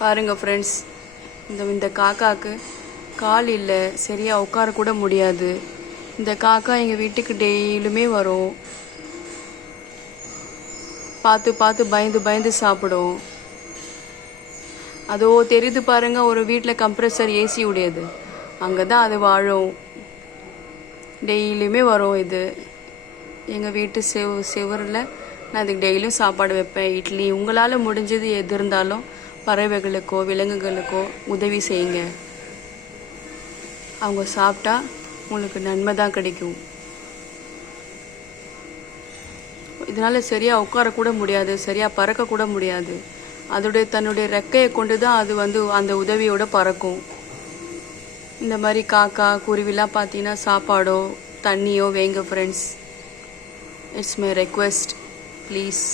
பாருங்கள் ஃப்ரெண்ட்ஸ், இந்த காக்காவுக்கு கால் இல்லை, சரியாக உட்கார கூட முடியாது. இந்த காக்கா எங்கள் வீட்டுக்கு டெய்லியுமே வரும். பார்த்து பார்த்து பயந்து பயந்து சாப்பிடும். அதோ தெரியுது பாருங்கள், ஒரு வீட்டில் கம்ப்ரெசர் ஏசி உடையது, அங்கே தான் அது வாழும். டெய்லியுமே வரும். இது எங்கள் வீட்டு செவரில் நான் அதுக்கு டெய்லியும் சாப்பாடு வைப்பேன், இட்லி. உங்களால் முடிஞ்சது எது இருந்தாலும் பறவைகளுக்கோ விலங்குகளுக்கோ உதவி செய்யுங்க. அவங்க சாப்பிட்டா உங்களுக்கு நன்மை தான் கிடைக்கும். இதனால் சரியாக உட்காரக்கூட முடியாது, சரியாக பறக்கக்கூட முடியாது. தன்னுடைய ரெக்கையை கொண்டு தான் அது அந்த உதவியோடு பறக்கும். இந்த மாதிரி காக்கா குருவிலாம் பார்த்தீங்கன்னா சாப்பாடோ தண்ணியோ வைங்க friends. It's my request, please.